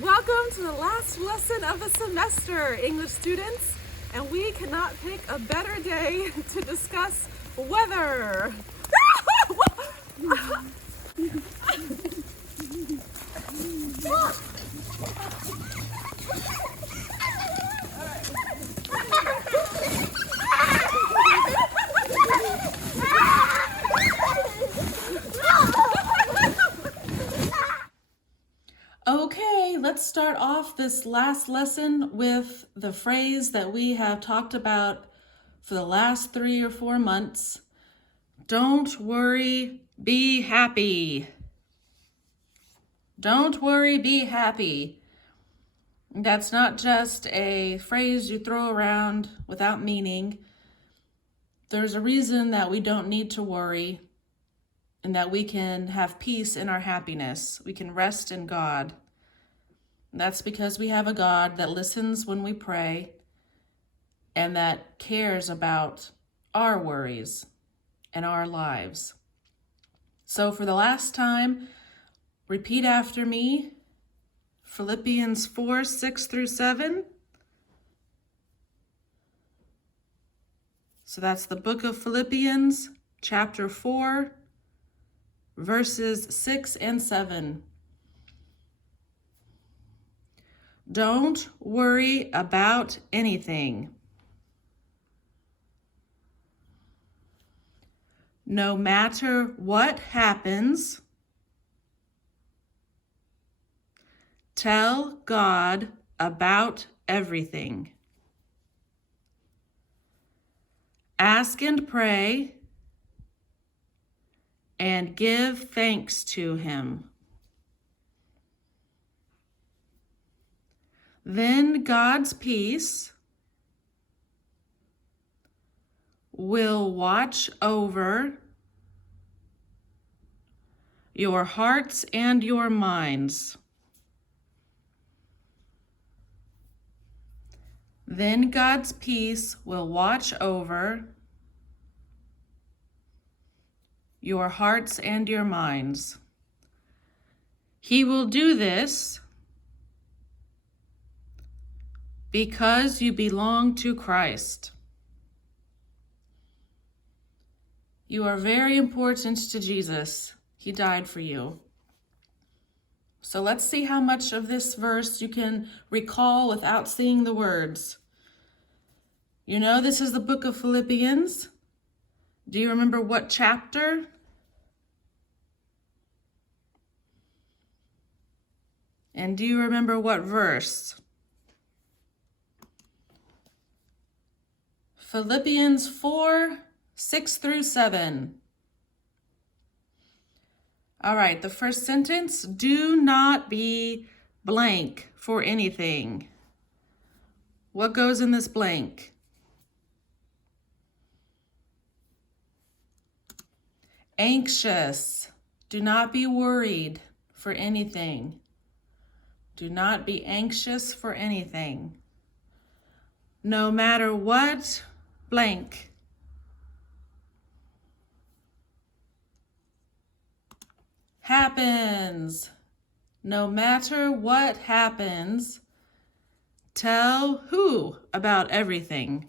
Welcome to the last lesson of the semester, English students, and we cannot pick a better day to discuss weather. Okay, let's start off this last lesson with the phrase that we have talked about for the last 3 or 4 months. Don't worry, be happy. Don't worry, be happy. That's not just a phrase you throw around without meaning. There's a reason that we don't need to worry and that we can have peace in our happiness. We can rest in God. That's because we have a God that listens when we pray and that cares about our worries and our lives. So for the last time, repeat after me, Philippians 4, 6 through 7. So that's the book of Philippians, chapter 4, verses 6 and 7. Don't worry about anything. No matter what happens, tell God about everything. Ask and pray and give thanks to Him. Then God's peace will watch over your hearts and your minds. Then God's peace will watch over your hearts and your minds. He will do this because you belong to Christ. You are very important to Jesus. He died for you. So let's see how much of this verse you can recall without seeing the words. You know, this is the book of Philippians. Do you remember what chapter? And do you remember what verse? Philippians 4, 6 through 7. All right, the first sentence, do not be blank for anything. What goes in this blank? Anxious. Do not be worried for anything. Do not be anxious for anything. No matter what, blank. Happens. No matter what happens, tell who about everything?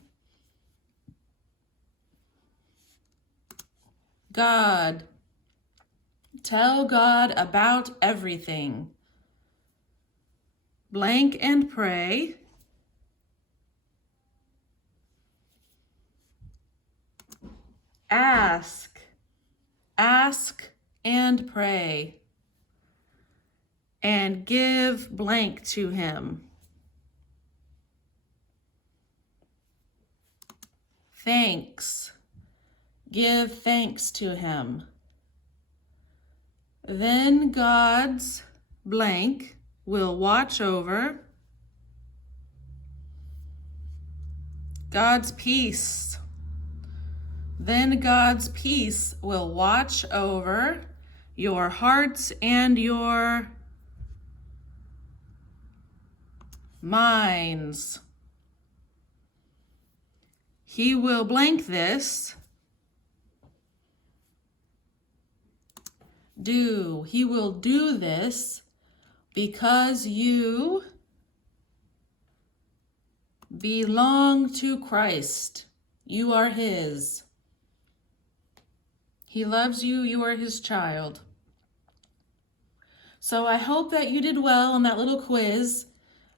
God. Tell God about everything. Blank and pray. Ask. Ask and pray. And give blank to Him. Thanks. Give thanks to Him. Then God's blank will watch over God's peace. Then God's peace will watch over your hearts and your minds. He will blank this. He will do this because you belong to Christ. You are his. He loves you. You are his child. So I hope that you did well on that little quiz.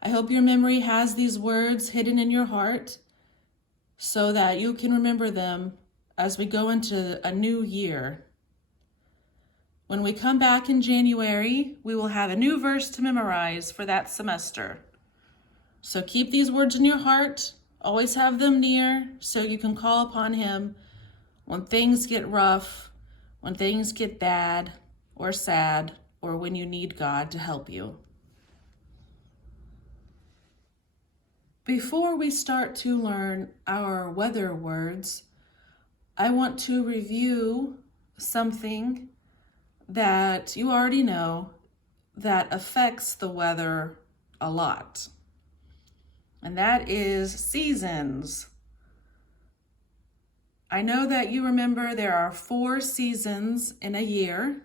I hope your memory has these words hidden in your heart so that you can remember them as we go into a new year. When we come back in January, we will have a new verse to memorize for that semester. So keep these words in your heart. Always have them near so you can call upon him when things get rough, when things get bad or sad, or when you need God to help you. Before we start to learn our weather words, I want to review something that you already know that affects the weather a lot. And that is seasons. I know that you remember there are 4 seasons in a year.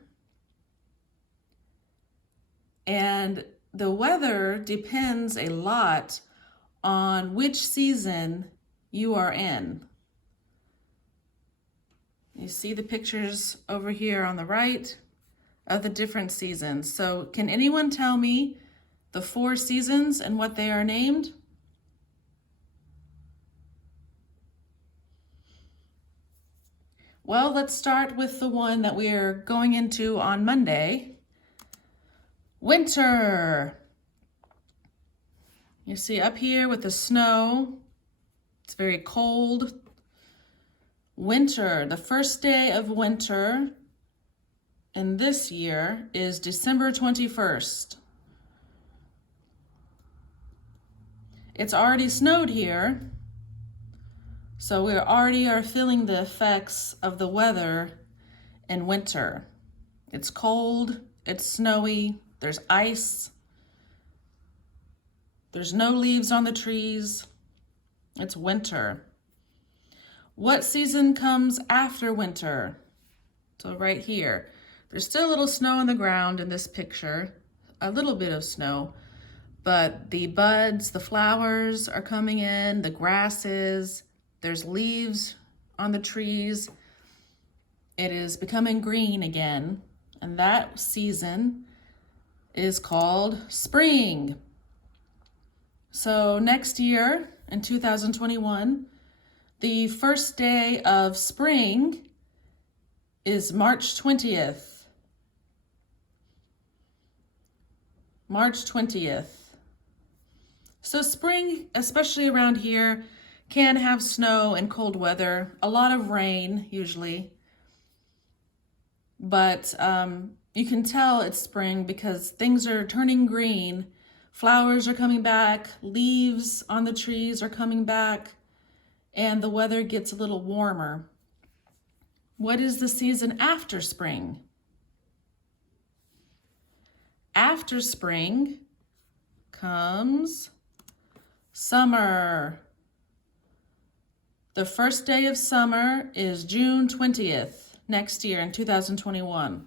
And the weather depends a lot on which season you are in. You see the pictures over here on the right of the different seasons. So can anyone tell me the 4 seasons and what they are named? Well, let's start with the one that we are going into on Monday. Winter. You see up here with the snow, it's very cold. Winter, the first day of winter in this year is December 21st. It's already snowed here, so we already are feeling the effects of the weather in winter. It's cold, it's snowy, there's ice, there's no leaves on the trees. It's winter. What season comes after winter? So right here, there's still a little snow on the ground in this picture, a little bit of snow, but the buds, the flowers are coming in, the grasses, there's leaves on the trees. It is becoming green again, and that season is called spring. So next year, in 2021, the first day of spring is March 20th. March 20th. So spring, especially around here, can have snow and cold weather, a lot of rain usually. But you can tell it's spring because things are turning green. Flowers are coming back, leaves on the trees are coming back, and the weather gets a little warmer. What is the season after spring? After spring comes summer. The first day of summer is June 20th next year in 2021.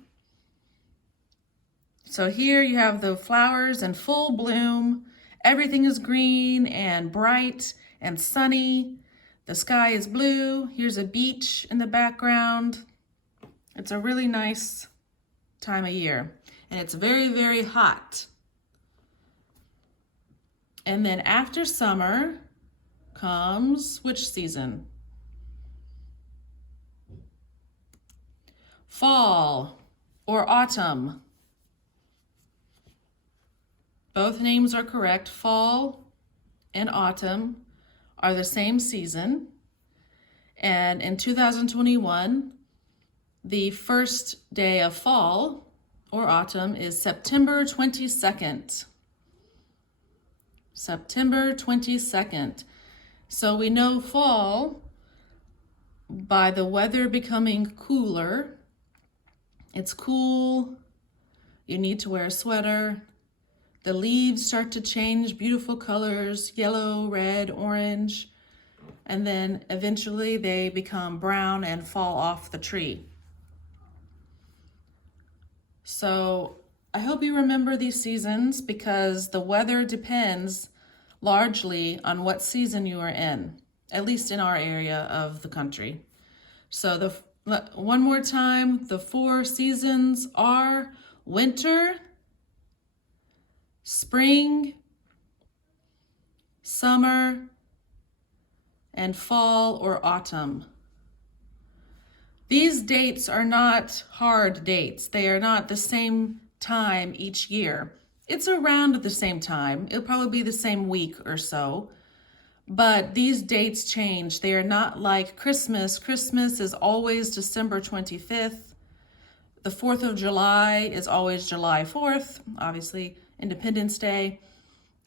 So here you have the flowers in full bloom. Everything is green and bright and sunny. The sky is blue. Here's a beach in the background. It's a really nice time of year. And it's very, very hot. And then after summer comes which season? Fall or autumn. Both names are correct. Fall and autumn are the same season. And in 2021, the first day of fall or autumn is September 22nd. September 22nd. So we know fall by the weather becoming cooler. It's cool. You need to wear a sweater. The leaves start to change beautiful colors, yellow, red, orange, and then eventually they become brown and fall off the tree. So I hope you remember these seasons because the weather depends largely on what season you are in, at least in our area of the country. So one more time, the 4 seasons are winter, spring, summer, and fall or autumn. These dates are not hard dates. They are not the same time each year. It's around the same time. It'll probably be the same week or so. But these dates change. They are not like Christmas. Christmas is always December 25th. The 4th of July is always July 4th, obviously Independence Day.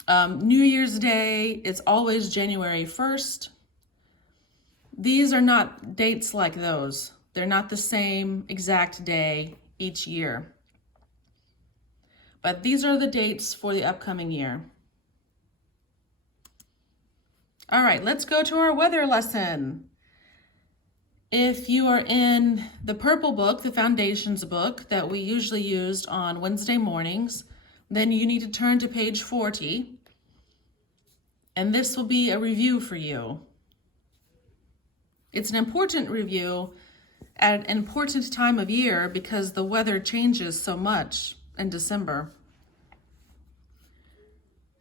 New Year's Day is always January 1st. These are not dates like those. They're not the same exact day each year. But these are the dates for the upcoming year. All right, let's go to our weather lesson. If you are in the purple book, the foundations book that we usually used on Wednesday mornings, then you need to turn to page 40. And this will be a review for you. It's an important review at an important time of year because the weather changes so much in December.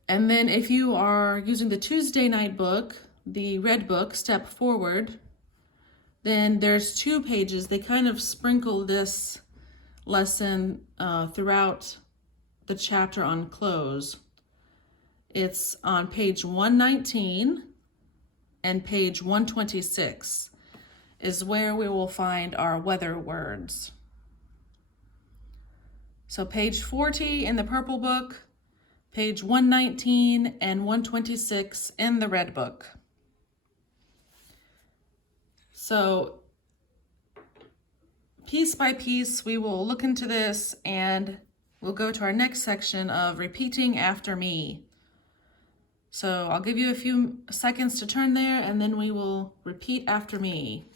And then if you are using the Tuesday night book, the red book, Step Forward, then there's 2 pages. They kind of sprinkle this lesson throughout the chapter on clothes. It's on page 119 and page 126 is where we will find our weather words. So page 40 in the purple book, page 119 and 126 in the red book. So piece by piece, we will look into this and we'll go to our next section of repeating after me. So I'll give you a few seconds to turn there and then we will repeat after me.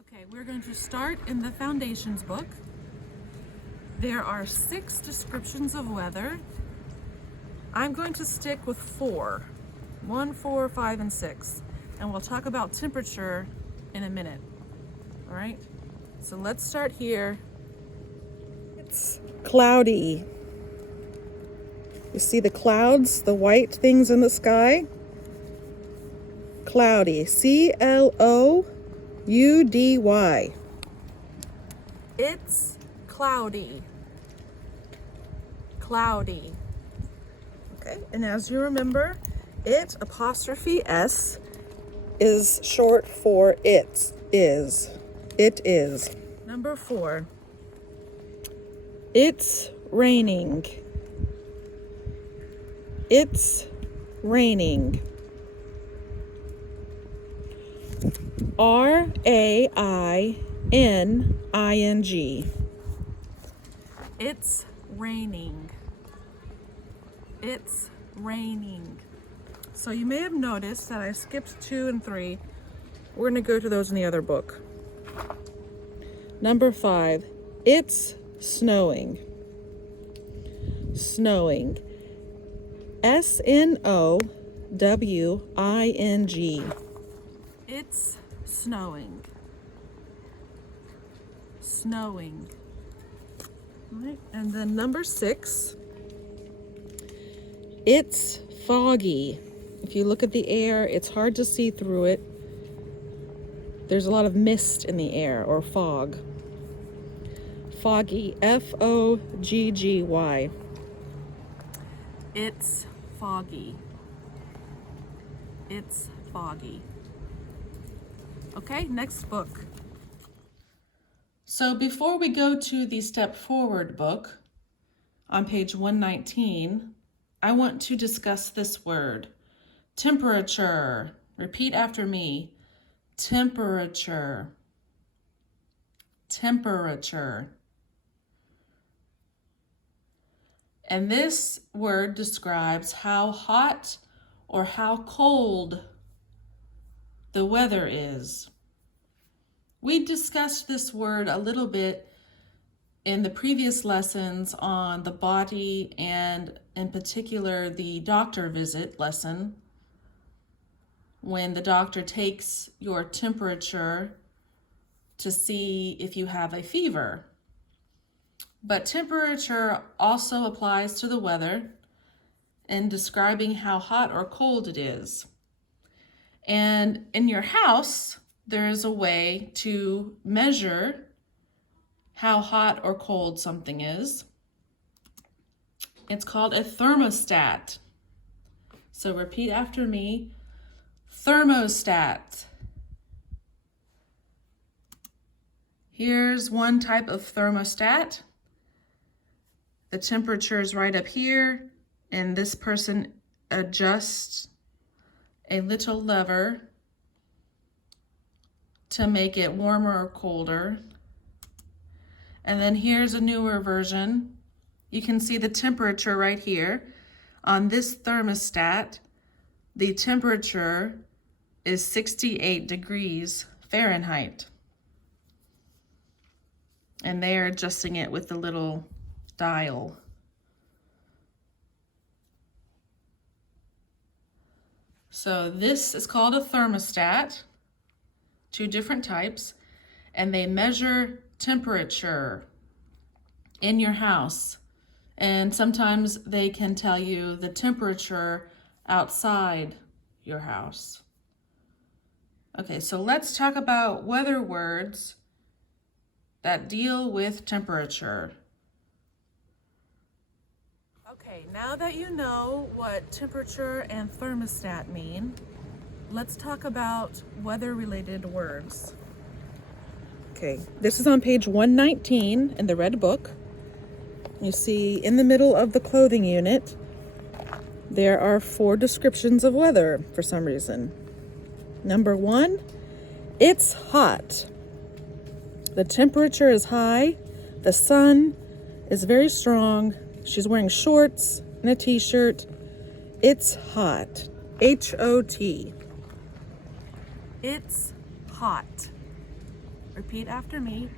Okay, we're going to start in the foundations book. There are 6 descriptions of weather. I'm going to stick with 4. 1, 4, 5, and 6. And we'll talk about temperature in a minute. All right? So let's start here. It's cloudy. You see the clouds, the white things in the sky? Cloudy. C-L-O-U-D-Y. It's cloudy. Cloudy. Okay, and as you remember, it apostrophe S is short for it is. It is. Number 4. It's raining. It's raining. R-A-I-N-I-N-G. It's raining. It's raining. So you may have noticed that I skipped 2 and 3. We're going to go to those in the other book. Number 5. It's snowing. Snowing. S-N-O-W-I-N-G. It's snowing. Snowing. All right. And then number 6. It's foggy. If you look at the air, it's hard to see through it. There's a lot of mist in the air, or fog. Foggy. F-O-G-G-Y. It's foggy. It's foggy. Okay, next book. So before we go to the Step Forward book on page 119, I want to discuss this word, temperature. Repeat after me. Temperature. Temperature. And this word describes how hot or how cold the weather is. We discussed this word a little bit in the previous lessons on the body and in particular the doctor visit lesson, when the doctor takes your temperature to see if you have a fever. But temperature also applies to the weather in describing how hot or cold it is. And in your house, there is a way to measure how hot or cold something is. It's called a thermostat. So repeat after me, thermostat. Here's one type of thermostat. The temperature is right up here, and this person adjusts a little lever to make it warmer or colder. And then here's a newer version. You can see the temperature right here. On this thermostat, the temperature is 68 degrees Fahrenheit. And they are adjusting it with the little dial. So this is called a thermostat, two different types, and they measure temperature in your house. And sometimes they can tell you the temperature outside your house. Okay, so let's talk about weather words that deal with temperature. Okay, now that you know what temperature and thermostat mean, let's talk about weather-related words. Okay, this is on page 119 in the red book. You see in the middle of the clothing unit, there are 4 descriptions of weather for some reason. Number 1, it's hot. The temperature is high. The sun is very strong. She's wearing shorts and a t-shirt. It's hot. H-O-T. It's hot. Repeat after me.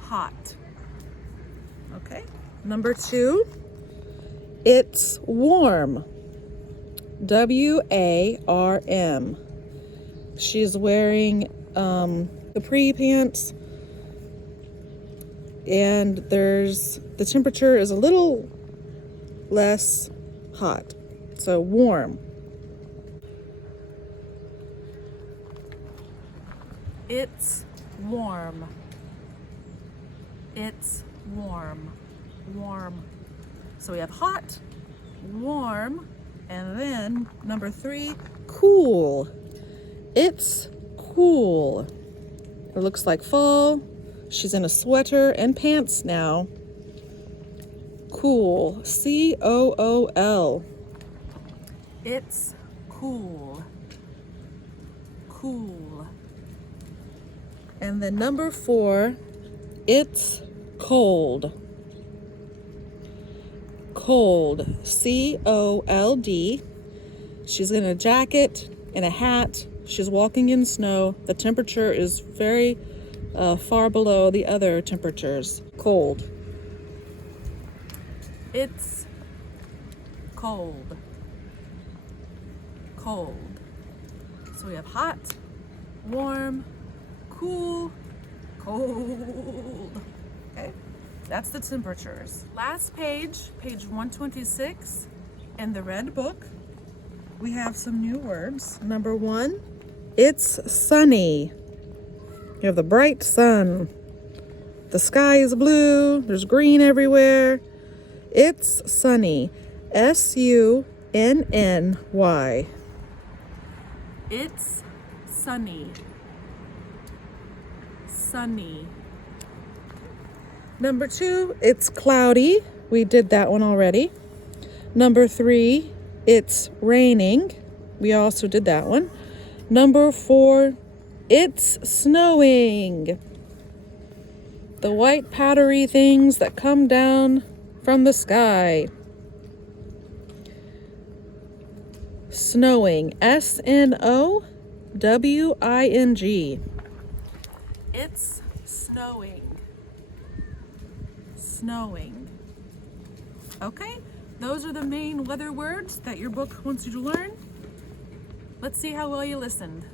Hot. Okay. Number 2, it's warm. W-A-R-M. She's wearing capri pants, and the temperature is a little less hot, so warm. It's warm. It's warm. Warm. So we have hot, warm, and then number 3, cool. It's cool. It looks like fall. She's in a sweater and pants now. Cool. C-O-O-L. It's cool. Cool. And then number 4, it's cold. Cold. C-O-L-D. She's in a jacket and a hat. She's walking in snow. The temperature is very far below the other temperatures. Cold. It's cold. Cold. So we have hot, warm, cool, cold. Okay, that's the temperatures. Last page, page 126 in the red book, we have some new words. Number 1, it's sunny. You have the bright sun. The sky is blue. There's green everywhere. It's sunny. S-U-N-N-Y. It's sunny. Sunny. Number 2, it's cloudy. We did that one already. Number 3, it's raining. We also did that one. Number 4, it's snowing. The white powdery things that come down from the sky. Snowing. S-N-O-W-I-N-G. It's snowing. Snowing. Okay, those are the main weather words that your book wants you to learn. Let's see how well you listened.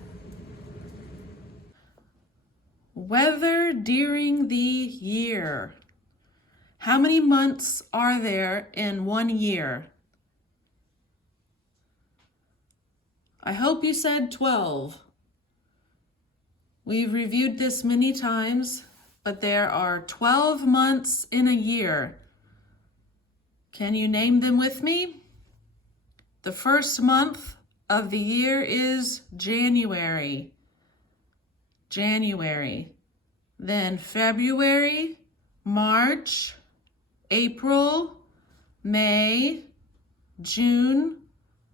Weather during the year. How many months are there in 1 year? I hope you said 12. We've reviewed this many times, but there are 12 months in a year. Can you name them with me? The first month of the year is January. January. Then February, March, April, May, June,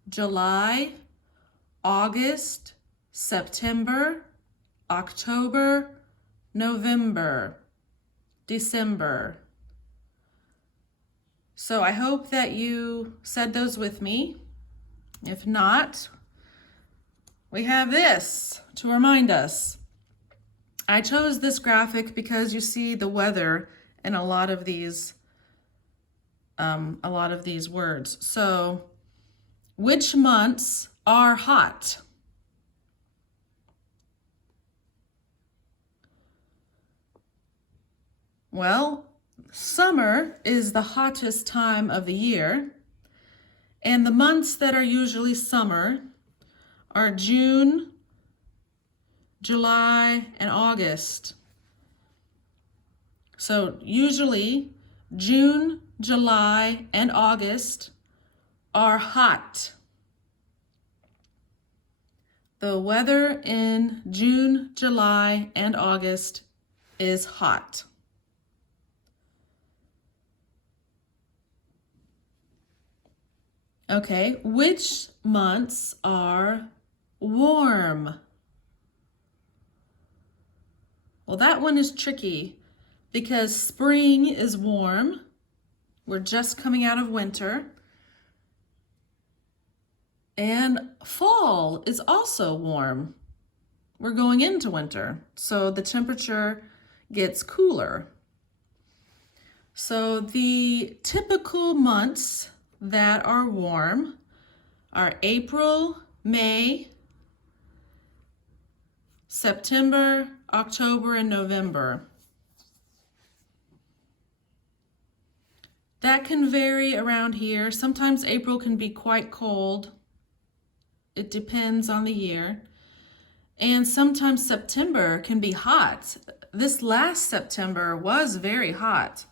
July, August, September, October, November, December. So I hope that you said those with me. If not, we have this to remind us. I chose this graphic because you see the weather in a lot of these words. So, which months are hot? Well, summer is the hottest time of the year, and the months that are usually summer are June, July, and August. So usually June, July, and August are hot. The weather in June, July, and August is hot. Okay, which months are warm? Well, that one is tricky because spring is warm. We're just coming out of winter. And fall is also warm. We're going into winter, so the temperature gets cooler. So the typical months that are warm are April, May, September, October, and November. That can vary around here. Sometimes April can be quite cold. It depends on the year. And sometimes September can be hot. This last September was very hot.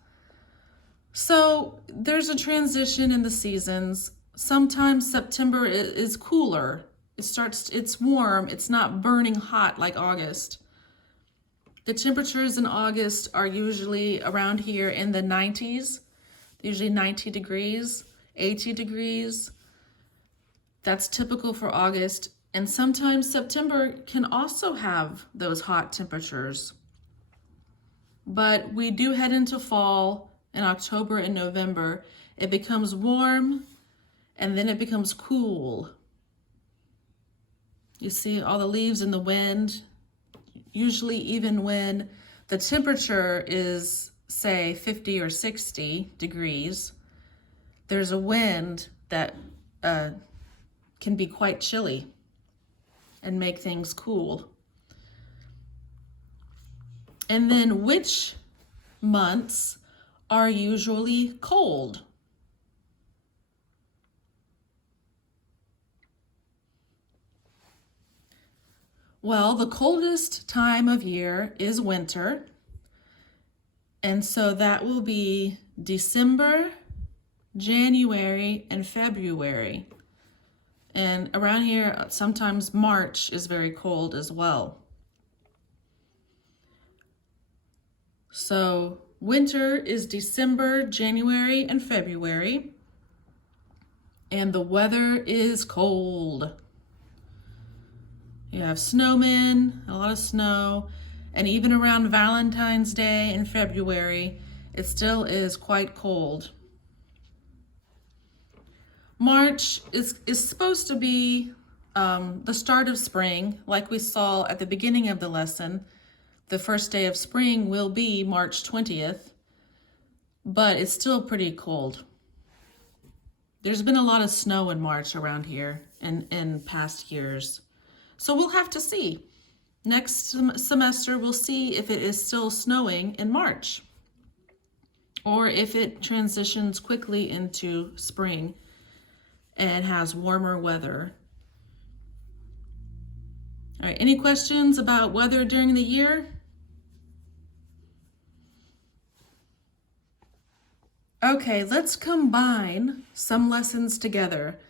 So there's a transition in the seasons. Sometimes September is cooler. It's warm. It's not burning hot like August. The temperatures in August are usually around here in the 90s, usually 90 degrees, 80 degrees. That's typical for August. And sometimes September can also have those hot temperatures. But we do head into fall in October and November. It becomes warm and then it becomes cool. You see all the leaves in the wind. Usually even when the temperature is, say, 50 or 60 degrees, there's a wind that can be quite chilly and make things cool. And then which months are usually cold? Well, the coldest time of year is winter. And so that will be December, January, and February. And around here, sometimes March is very cold as well. So winter is December, January, and February. And the weather is cold. You have snowmen, a lot of snow, and even around Valentine's Day in February, it still is quite cold. March is supposed to be the start of spring, like we saw at the beginning of the lesson, The first day of spring will be March 20th, but it's still pretty cold. There's been a lot of snow in March around here in past years. So we'll have to see. Next semester, we'll see if it is still snowing in March or if it transitions quickly into spring and has warmer weather. All right, any questions about weather during the year? Okay, let's combine some lessons together.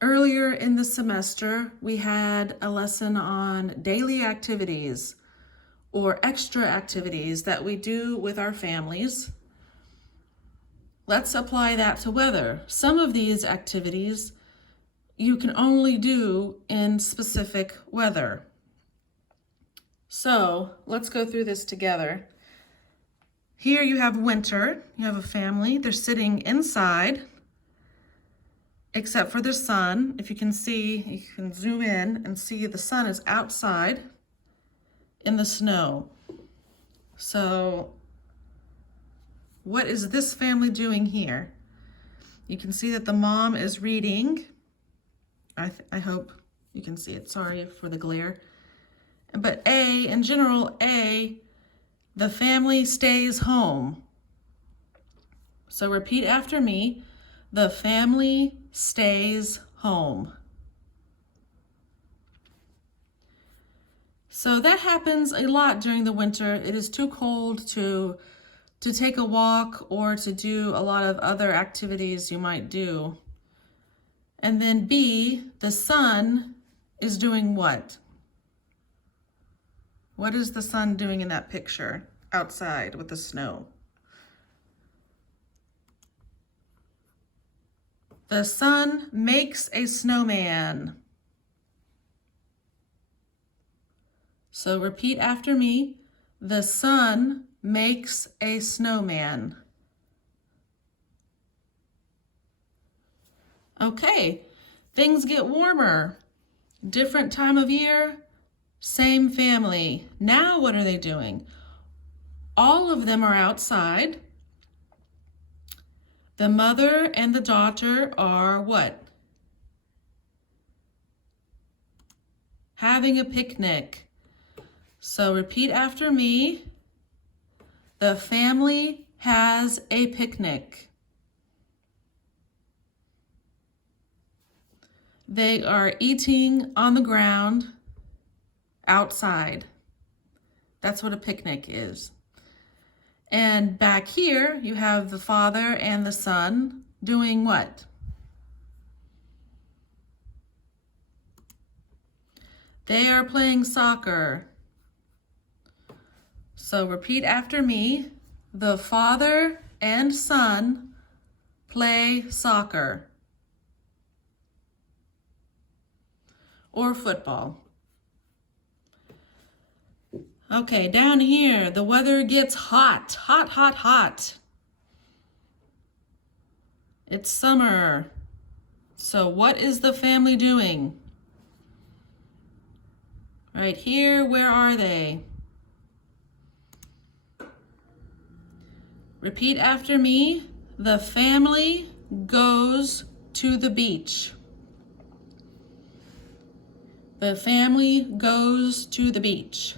Earlier in the semester, we had a lesson on daily activities or extra activities that we do with our families. Let's apply that to weather. Some of these activities you can only do in specific weather. So let's go through this together. Here you have winter. You have a family. They're sitting inside, except for the sun. If you can see, you can zoom in and see the sun is outside in the snow. So what is this family doing here? You can see that the mom is reading. I hope you can see it. Sorry for the glare. But in general, the family stays home. So repeat after me. The family stays home. So that happens a lot during the winter. It is too cold to take a walk or to do a lot of other activities you might do. And then B, the sun is doing what? What is the sun doing in that picture outside with the snow? The sun makes a snowman. So repeat after me. The sun makes a snowman. Okay, things get warmer. Different time of year, same family. Now what are they doing? All of them are outside. The mother and the daughter are what? Having a picnic. So repeat after me. The family has a picnic. They are eating on the ground outside. That's what a picnic is. And back here, you have the father and the son doing what? They are playing soccer. So repeat after me. The father and son play soccer or football. Okay, down here, the weather gets hot, hot, hot, hot. It's summer. So what is the family doing? Right here, where are they? Repeat after me. The family goes to the beach. The family goes to the beach.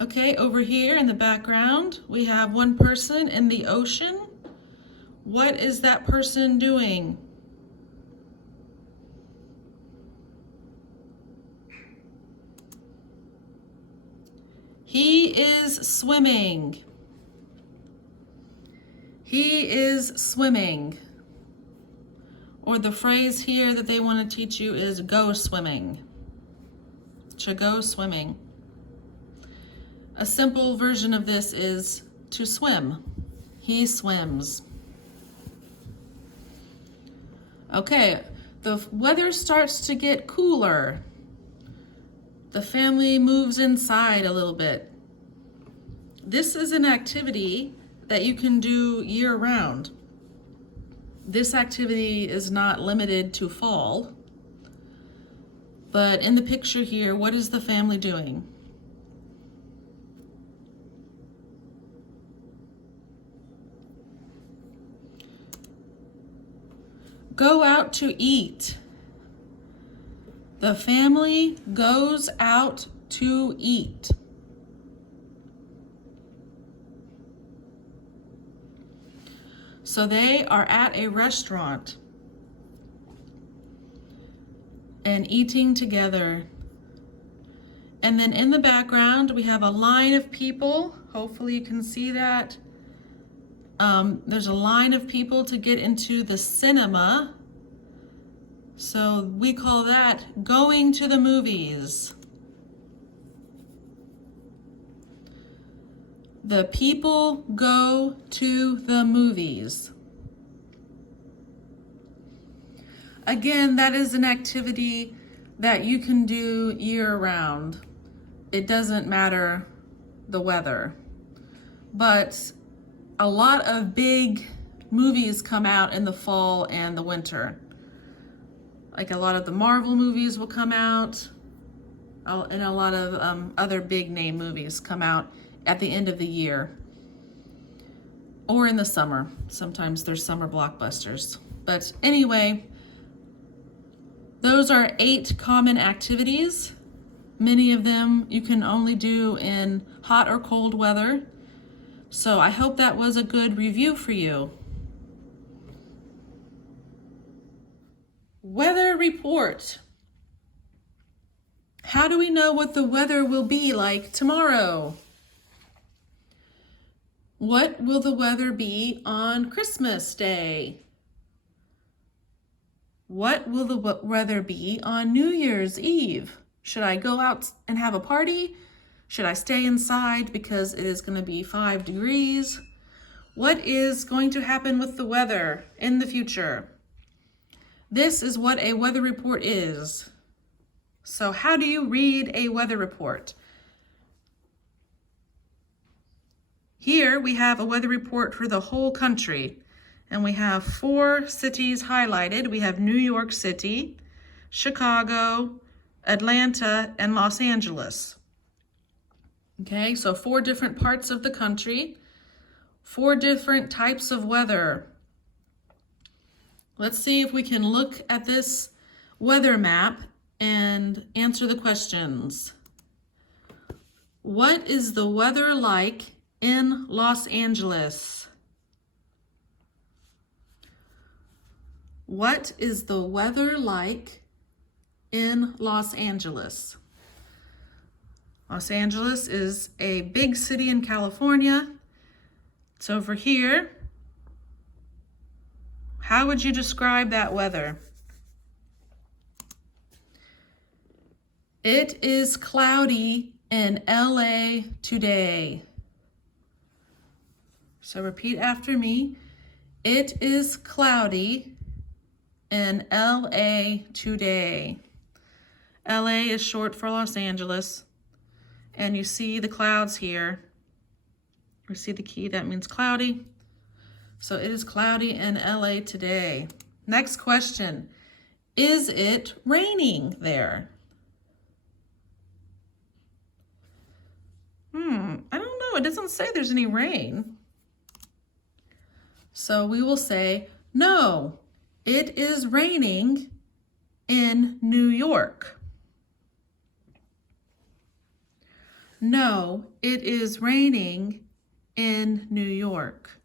Okay, over here in the background, we have one person in the ocean. What is that person doing? He is swimming. He is swimming. Or the phrase here that they want to teach you is go swimming. To go swimming. A simple version of this is to swim. He swims. Okay, the weather starts to get cooler. The family moves inside a little bit. This is an activity that you can do year-round. This activity is not limited to fall, But in the picture here, what is the family doing? Go out to eat. The family goes out to eat. So they are at a restaurant and eating together. And then in the background, we have a line of people. Hopefully you can see that. There's a line of people to get into the cinema. So we call that going to the movies. The people go to the movies. Again, that is an activity that you can do year-round. It doesn't matter the weather. But a lot of big movies come out in the fall and the winter. Like a lot of the Marvel movies will come out, and a lot of other big name movies come out at the end of the year or in the summer. Sometimes there's summer blockbusters. But anyway, those are 8 common activities. Many of them you can only do in hot or cold weather. So I hope that was a good review for you. Weather report. How do we know what the weather will be like tomorrow? What will the weather be on Christmas Day? What will the weather be on New Year's Eve? Should I go out and have a party? Should I stay inside because it is going to be 5 degrees? What is going to happen with the weather in the future? This is what a weather report is. So how do you read a weather report? Here we have a weather report for the whole country, and we have 4 cities highlighted. We have New York City, Chicago, Atlanta, and Los Angeles. Okay, so 4 different parts of the country, 4 different types of weather. Let's see if we can look at this weather map and answer the questions. What is the weather like in Los Angeles? What is the weather like in Los Angeles? Los Angeles is a big city in California. It's over here. How would you describe that weather? It is cloudy in LA today. So repeat after me. It is cloudy in LA today. LA is short for Los Angeles. And you see the clouds here. You see the key, that means cloudy. So it is cloudy in LA today. Next question. Is it raining there? I don't know. It doesn't say there's any rain. So we will say, no, it is raining in New York. No, it is raining in New York.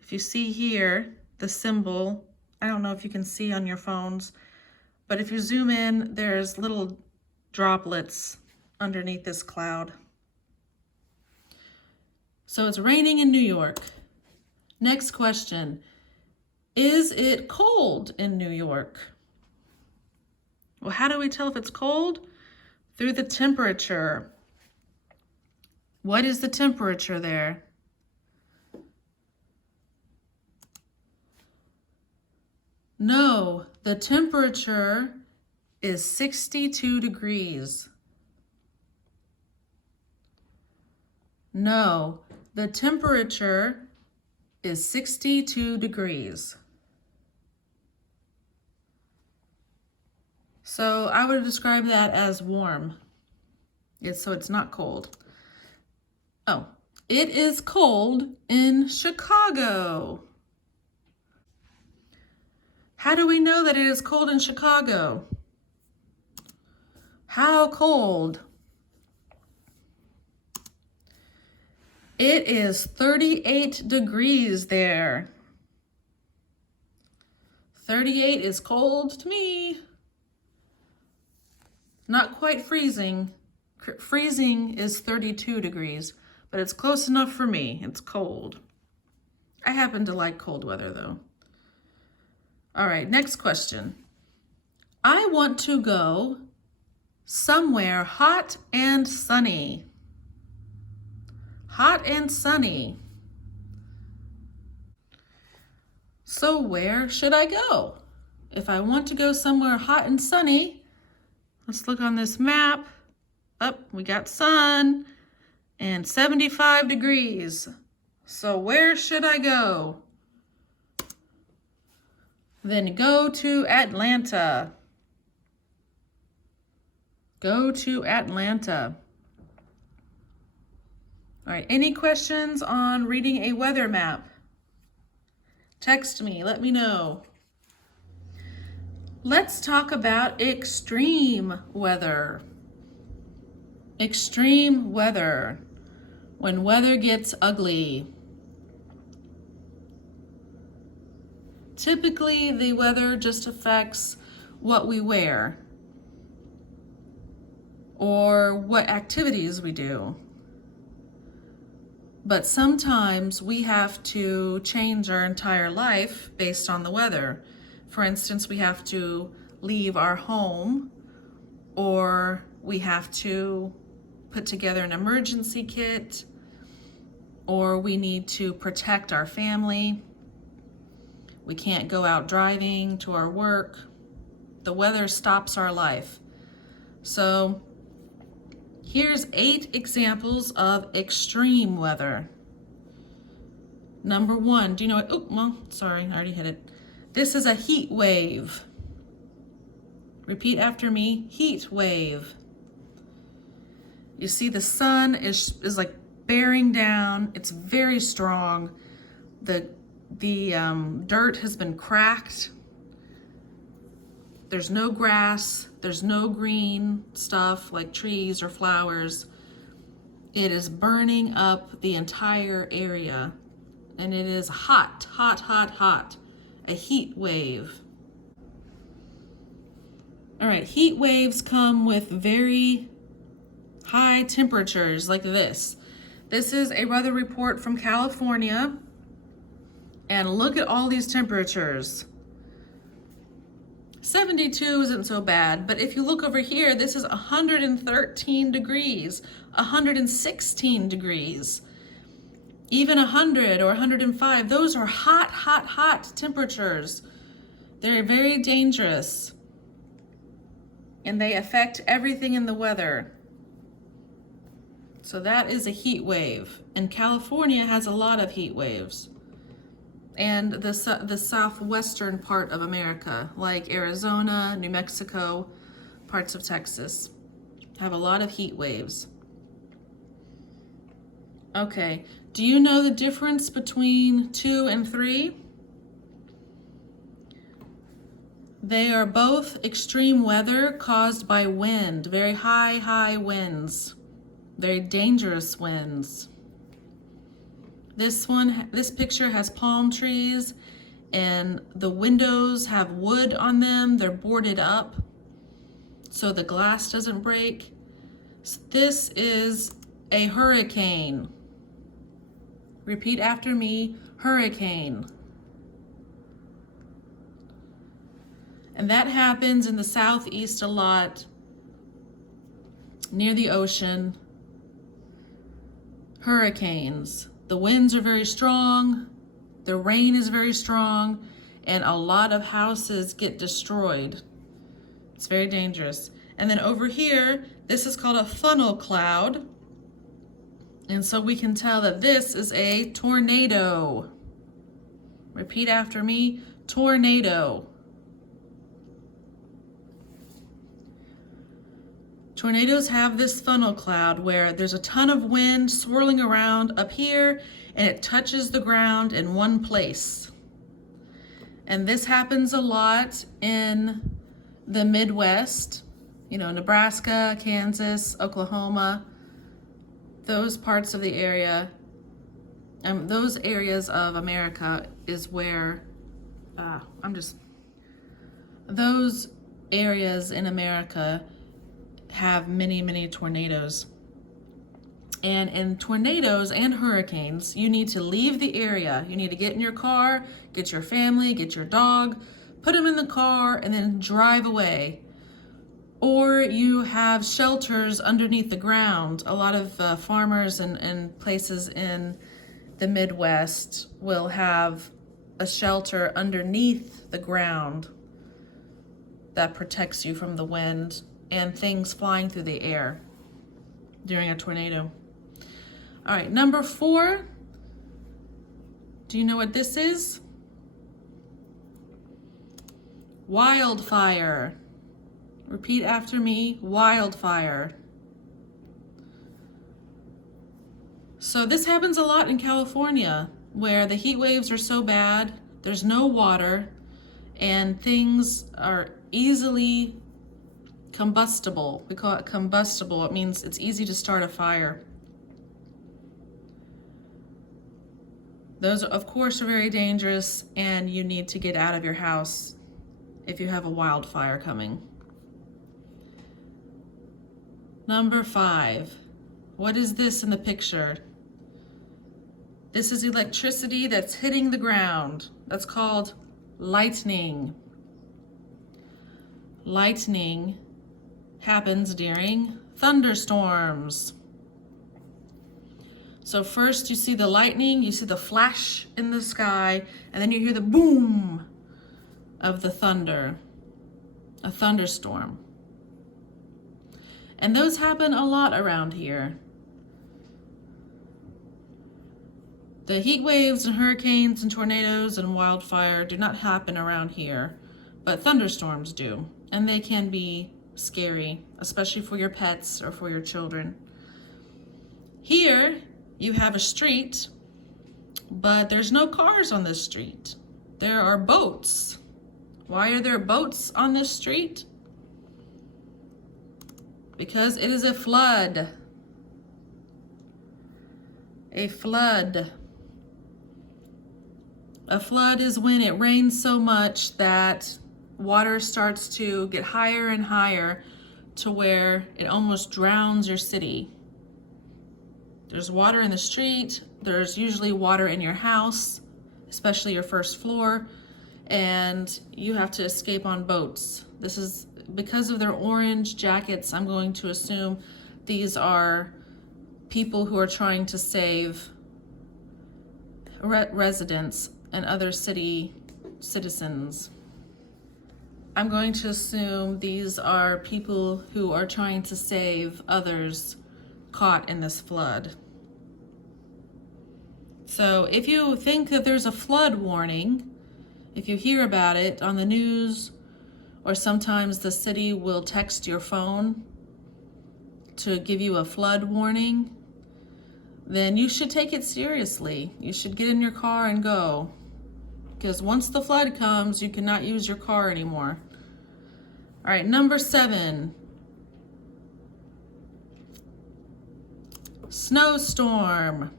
If you see here, the symbol, I don't know if you can see on your phones, but if you zoom in, there's little droplets underneath this cloud. So it's raining in New York. Next question. Is it cold in New York? Well, how do we tell if it's cold? Through the temperature. What is the temperature there? No, the temperature is 62 degrees. No, the temperature is 62 degrees. So I would describe that as warm. So it's not cold. Oh, it is cold in Chicago. How do we know that it is cold in Chicago? How cold? It is 38 degrees there. 38 is cold to me. Not quite freezing. Freezing is 32 degrees, but it's close enough for me. It's cold. I happen to like cold weather though. All right, next question. I want to go somewhere hot and sunny. Hot and sunny. So where should I go? If I want to go somewhere hot and sunny, let's look on this map. We got sun and 75 degrees. So where should I go? Then go to Atlanta. Go to Atlanta. All right, any questions on reading a weather map? Text me, let me know. Let's talk about extreme weather. Extreme weather, when weather gets ugly. Typically, the weather just affects what we wear or what activities we do. But sometimes we have to change our entire life based on the weather. For instance, we have to leave our home, or we have to put together an emergency kit, or we need to protect our family. We can't go out driving to our work. The weather stops our life. So here's 8 examples of extreme weather. Number 1, do you know what? Oh, well, sorry, I already hit it. This is a heat wave. Repeat after me, heat wave. You see the sun is like bearing down. It's very strong. The dirt has been cracked. There's no grass. There's no green stuff like trees or flowers. It is burning up the entire area. And it is hot, hot, hot, hot. A heat wave. All right, heat waves come with very high temperatures like this. This is a weather report from California. And look at all these temperatures. 72 isn't so bad, but if you look over here, this is 113 degrees, 116 degrees, even 100 or 105. Those are hot, hot, hot temperatures. They're very dangerous, and they affect everything in the weather. So that is a heat wave, and California has a lot of heat waves. And the southwestern part of America, like Arizona, New Mexico, parts of Texas, have a lot of heat waves. Okay, do you know the difference between 2 and 3? They are both extreme weather caused by wind, very high, high winds, very dangerous winds. This picture has palm trees, and the windows have wood on them. They're boarded up so the glass doesn't break. This is a hurricane. Repeat after me, hurricane. And that happens in the southeast a lot, near the ocean. Hurricanes. The winds are very strong, the rain is very strong, and a lot of houses get destroyed. It's very dangerous. And then over here, this is called a funnel cloud. And so we can tell that this is a tornado. Repeat after me, tornado. Tornadoes have this funnel cloud where there's a ton of wind swirling around up here and it touches the ground in one place. And this happens a lot in the Midwest, Nebraska, Kansas, Oklahoma, those parts of the area. Those areas of America is where, those areas in America have many, many tornadoes. And in tornadoes and hurricanes, you need to leave the area. You need to get in your car, get your family, get your dog, put them in the car, and then drive away. Or you have shelters underneath the ground. A lot of farmers and places in the Midwest will have a shelter underneath the ground that protects you from the wind and things flying through the air during a tornado. All right, number 4. Do you know what this is? Wildfire. Repeat after me, wildfire. So this happens a lot in California where the heat waves are so bad, there's no water, and things are easily combustible. We call it combustible. It means it's easy to start a fire. Those, of course, are very dangerous, and you need to get out of your house if you have a wildfire coming. Number 5. What is this in the picture? This is electricity that's hitting the ground. That's called lightning. Lightning happens during thunderstorms. So first you see the lightning, you see the flash in the sky, and then you hear the boom of the thunder, a thunderstorm. And those happen a lot around here. The heat waves and hurricanes and tornadoes and wildfire do not happen around here, but thunderstorms do, and they can be scary, especially for your pets or for your children. Here, you have a street, but there's no cars on this street. There are boats. Why are there boats on this street? Because it is a flood. A flood. A flood is when it rains so much that water starts to get higher and higher to where it almost drowns your city. There's water in the street, there's usually water in your house, especially your first floor, and you have to escape on boats. This is because of their orange jackets. I'm going to assume these are people who are trying to save residents and other city citizens. I'm going to assume these are people who are trying to save others caught in this flood. So if you think that there's a flood warning, if you hear about it on the news, or sometimes the city will text your phone to give you a flood warning, then you should take it seriously. You should get in your car and go. Because once the flood comes, you cannot use your car anymore. All right, number 7. Snowstorm.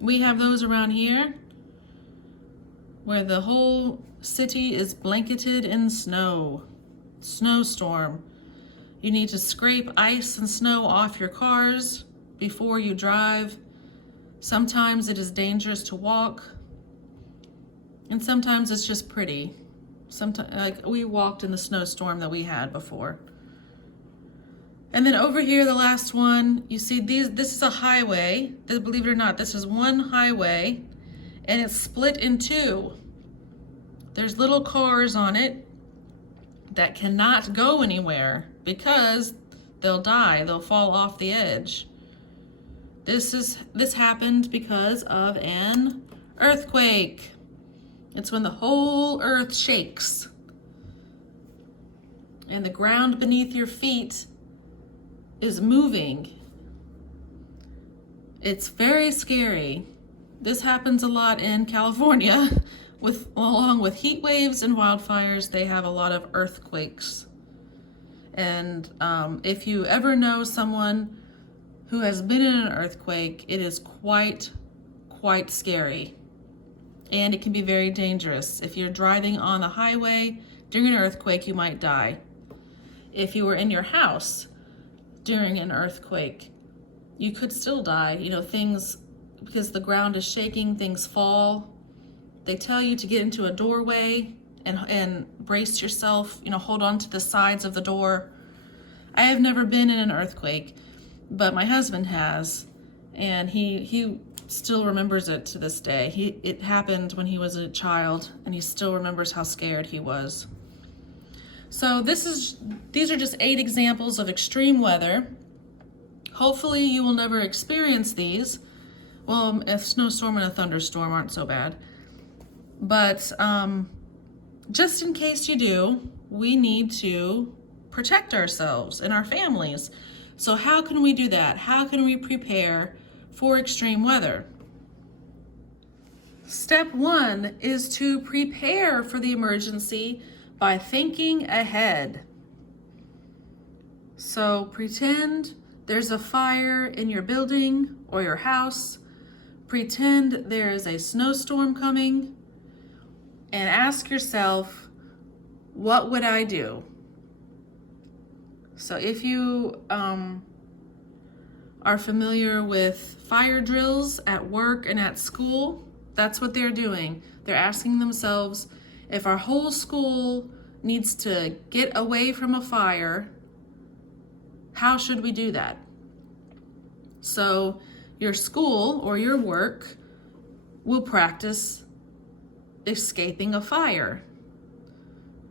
We have those around here where the whole city is blanketed in snow. Snowstorm. You need to scrape ice and snow off your cars before you drive. Sometimes it is dangerous to walk, and sometimes it's just pretty. Sometimes, like we walked in the snowstorm that we had before. And then over here, the last one, you see this is a highway. Believe it or not, this is one highway, and it's split in 2. There's little cars on it that cannot go anywhere because they'll die. They'll fall off the edge. This happened because of an earthquake. It's when the whole earth shakes. and the ground beneath your feet is moving. It's very scary. This happens a lot in California. Along with heat waves and wildfires, they have a lot of earthquakes. And if you ever know someone who has been in an earthquake, it is quite scary. And it can be very dangerous. If you're driving on the highway during an earthquake, you might die. If you were in your house during an earthquake, you could still die. You know, things, because the ground is shaking, things fall. They tell you to get into a doorway and brace yourself, you know, hold on to the sides of the door. I have never been in an earthquake, but my husband has, and he still remembers it to this day. It happened when he was a child, and he still remembers how scared he was. So these are just 8 examples of extreme weather. Hopefully you will never experience these. Well, a snowstorm and a thunderstorm aren't so bad. But just in case you do, we need to protect ourselves and our families. So how can we do that? How can we prepare for extreme weather? Step 1 is to prepare for the emergency by thinking ahead. So pretend there's a fire in your building or your house. Pretend there is a snowstorm coming, and ask yourself, what would I do? So if you are familiar with fire drills at work and at school, that's what they're doing. They're asking themselves, if our whole school needs to get away from a fire, how should we do that? So your school or your work will practice escaping a fire.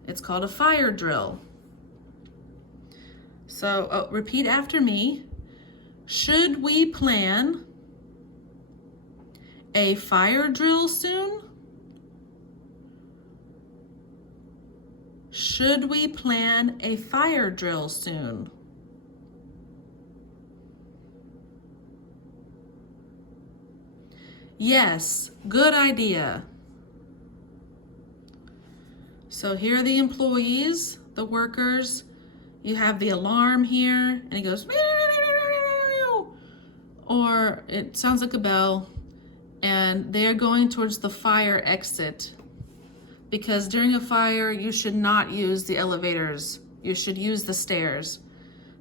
It's called a fire drill. So repeat after me. Should we plan a fire drill soon? Should we plan a fire drill soon? Yes, good idea. So here are the employees, the workers. You have the alarm here, and it goes, or it sounds like a bell, and they are going towards the fire exit. Because during a fire, you should not use the elevators. You should use the stairs.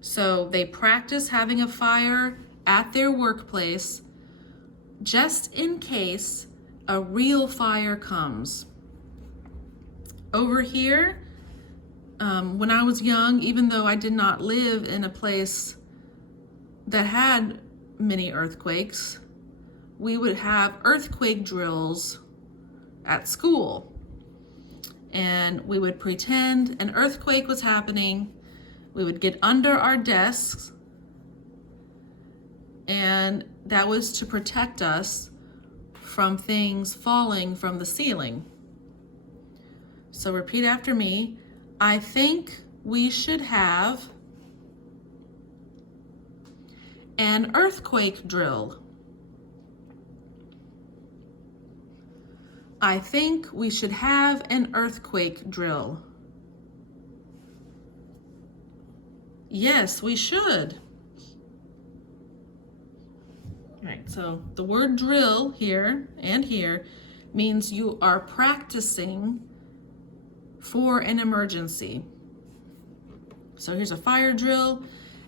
So they practice having a fire at their workplace just in case a real fire comes. Over here, when I was young, even though I did not live in a place that had many earthquakes, we would have earthquake drills at school. And we would pretend an earthquake was happening. We would get under our desks, and that was to protect us from things falling from the ceiling. So repeat after me. I think we should have an earthquake drill. I think we should have an earthquake drill. Yes, we should. All right, so the word drill here and here means you are practicing for an emergency. So here's a fire drill.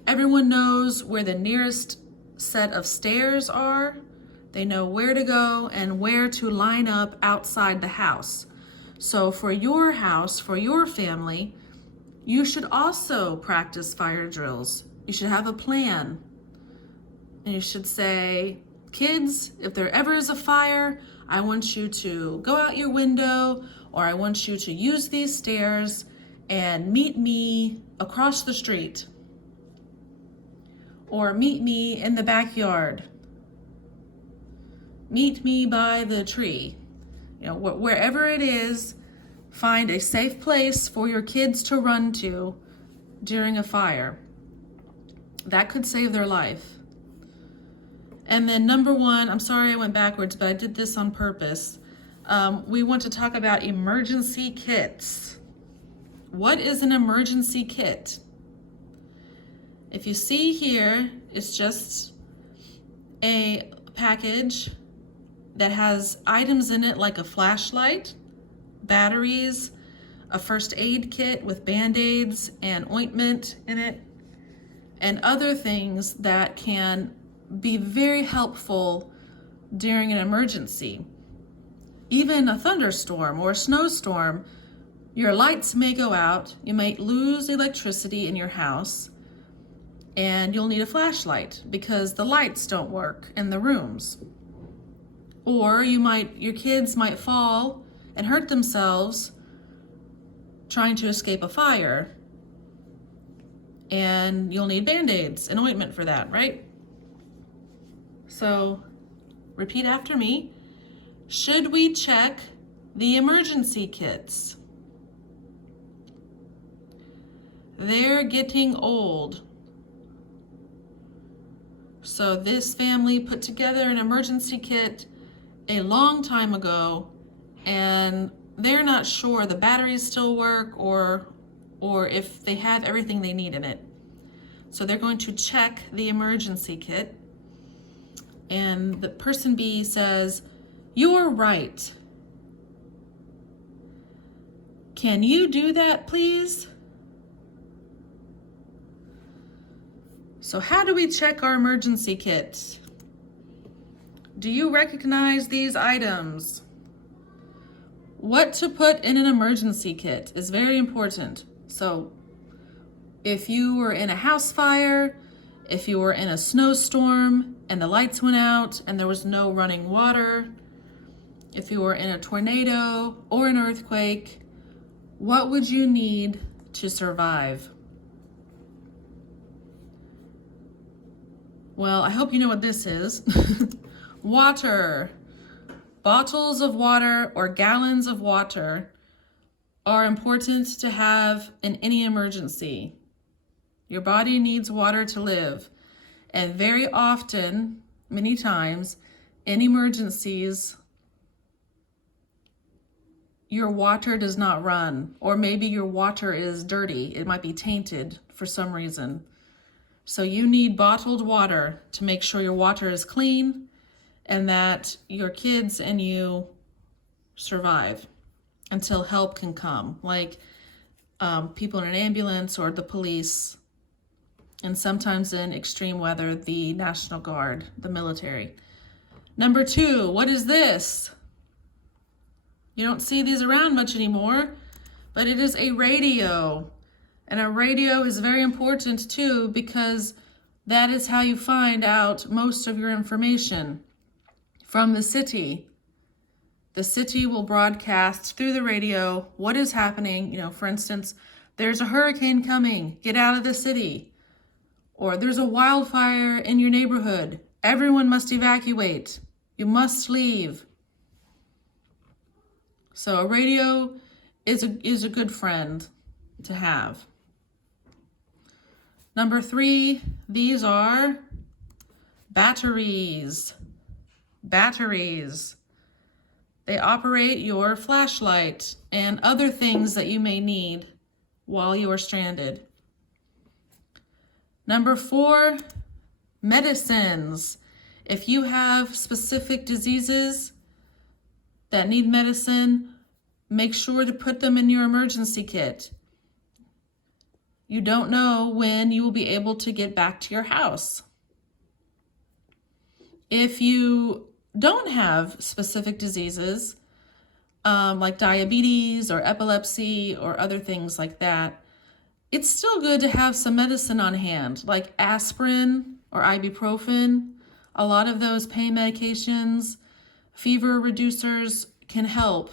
Everyone knows where the nearest set of stairs are. They know where to go and where to line up outside the house. So for your house, for your family, you should also practice fire drills. You should have a plan. And you should say, kids, if there ever is a fire, I want you to go out your window, or I want you to use these stairs and meet me across the street. Or meet me in the backyard. Meet me by the tree. You know, wherever it is, find a safe place for your kids to run to during a fire. That could save their life. And then number 1, I'm sorry I went backwards, but I did this on purpose. We want to talk about emergency kits. What is an emergency kit? If you see here, it's just a package that has items in it like a flashlight, batteries, a first aid kit with Band-Aids and ointment in it, and other things that can be very helpful during an emergency. Even a thunderstorm or a snowstorm, your lights may go out, you might lose electricity in your house, and you'll need a flashlight because the lights don't work in the rooms. Or your kids might fall and hurt themselves trying to escape a fire, and you'll need Band-Aids and ointment for that, right? So repeat after me. Should we check the emergency kits? They're getting old. So this family put together an emergency kit a long time ago, and they're not sure the batteries still work or if they have everything they need in it. So they're going to check the emergency kit, and the person B says, "You're right. Can you do that, please?" So how do we check our emergency kit? Do you recognize these items? What to put in an emergency kit is very important. So if you were in a house fire, if you were in a snowstorm and the lights went out and there was no running water, if you were in a tornado or an earthquake, what would you need to survive? Well, I hope you know what this is. Water. Bottles of water or gallons of water are important to have in any emergency. Your body needs water to live. And very often, many times, in emergencies, your water does not run, or maybe your water is dirty. It might be tainted for some reason. So you need bottled water to make sure your water is clean and that your kids and you survive until help can come, like people in an ambulance or the police, and sometimes in extreme weather, the National Guard, the military. Number 2, what is this? You don't see these around much anymore, but it is a radio. And a radio is very important too, because that is how you find out most of your information from the city. The city will broadcast through the radio what is happening. For instance, there's a hurricane coming, get out of the city. Or there's a wildfire in your neighborhood, everyone must evacuate, you must leave. So a radio is a good friend to have. Number 3, these are batteries. Batteries. They operate your flashlight and other things that you may need while you are stranded. Number 4, medicines. If you have specific diseases that need medicine, make sure to put them in your emergency kit. You don't know when you will be able to get back to your house. If you don't have specific diseases, like diabetes or epilepsy or other things like that, it's still good to have some medicine on hand, like aspirin or ibuprofen. A lot of those pain medications, fever reducers can help.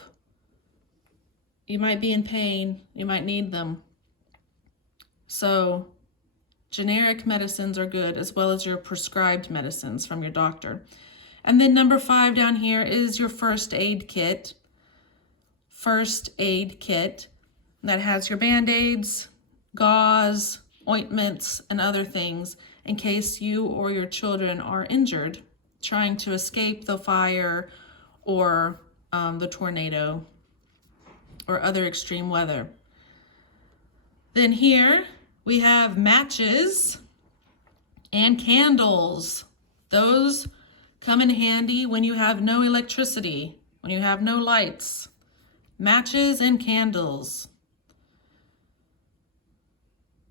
You might be in pain, you might need them. So generic medicines are good, as well as your prescribed medicines from your doctor. And then number 5 down here is your first aid kit. First aid kit that has your Band-Aids, gauze, ointments, and other things in case you or your children are injured trying to escape the fire or the tornado or other extreme weather. Then here we have matches and candles. Those come in handy when you have no electricity, when you have no lights. Matches and candles.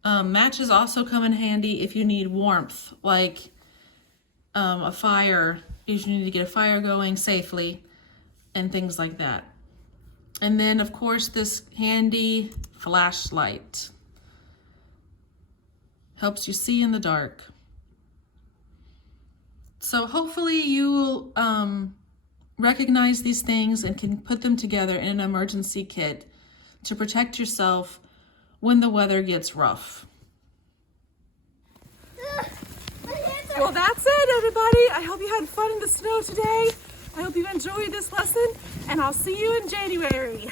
Matches also come in handy if you need warmth, like a fire. You need to get a fire going safely and things like that. And then, of course, this handy flashlight. Helps you see in the dark. So hopefully you will recognize these things and can put them together in an emergency kit to protect yourself when the weather gets rough. Well, that's it, everybody. I hope you had fun in the snow today. I hope you enjoyed this lesson, and I'll see you in January.